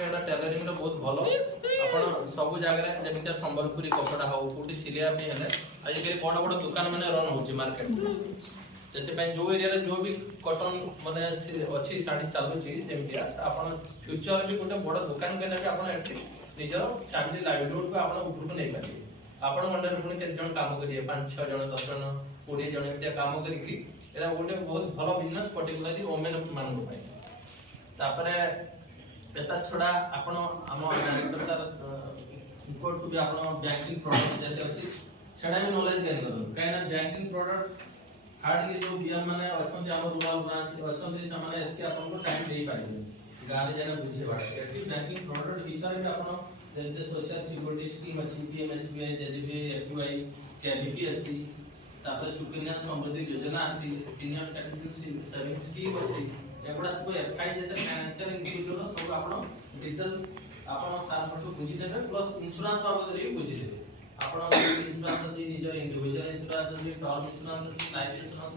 एटा tailoring रो बहुत भलो आपण सब जगह रे जेमिति संबलपुरी कपड़ा हो कोठी सिलिया पे हेले आज के बड़ बड़ दुकान माने रन होची मार्केट जैसे पे जो एरिया रे जो भी कॉटन माने अछि साड़ी चालुची जेमिति आपण फ्यूचर भी गोटे बड़ दुकान केना के आपण एटलीस्ट निजर फैमिली लाइवलीहुड को आपण ऊपर को नै पारे आपण मंडर पुनी केते जण काम करिए 5 6 जण 10 जण 20 जण एते काम करिकि एरा गोटे बहुत भलो बिजनेस पर्टिकुलरली वुमेन मान को पाए तापरे एता छोड़ा आपण आम डायरेक्टर सर कोड को भी आपण बैंकिंग प्रोडक्ट जैसे अछि सेडा भी नॉलेज गेन करू काइना बैंकिंग प्रोडक्ट हार्डली जो बियन माने अछंती हम रूरल ब्रांच अछंती सामाने एते आपण को टाइम देई पारिबे गाले जाने बुझेबा एटी बैंकिंग प्रोडक्ट विषय में आपण जैसे सोशल सिक्योरिटी स्कीम अछि पीएमएसबीआई जेजीबी एफयूआई केबीपी अछि तापर सुकन्या समृद्धि योजना अछि सीनियर सिटीजन सेविंग स्कीम अछि एगुडा सब एफआई जैसे फाइनेंशियल इंस्टीट्यूट सब आपण डिटेल आपण सार पटो बुझी देबे प्लस इंश्योरेंस बाबत रे बुझी देबे आपण इंश्योरेंस अछि निजर इंडिविजुअल इंश्योरेंस अछि टर्म इंश्योरेंस अछि लाइफ इंश्योरेंस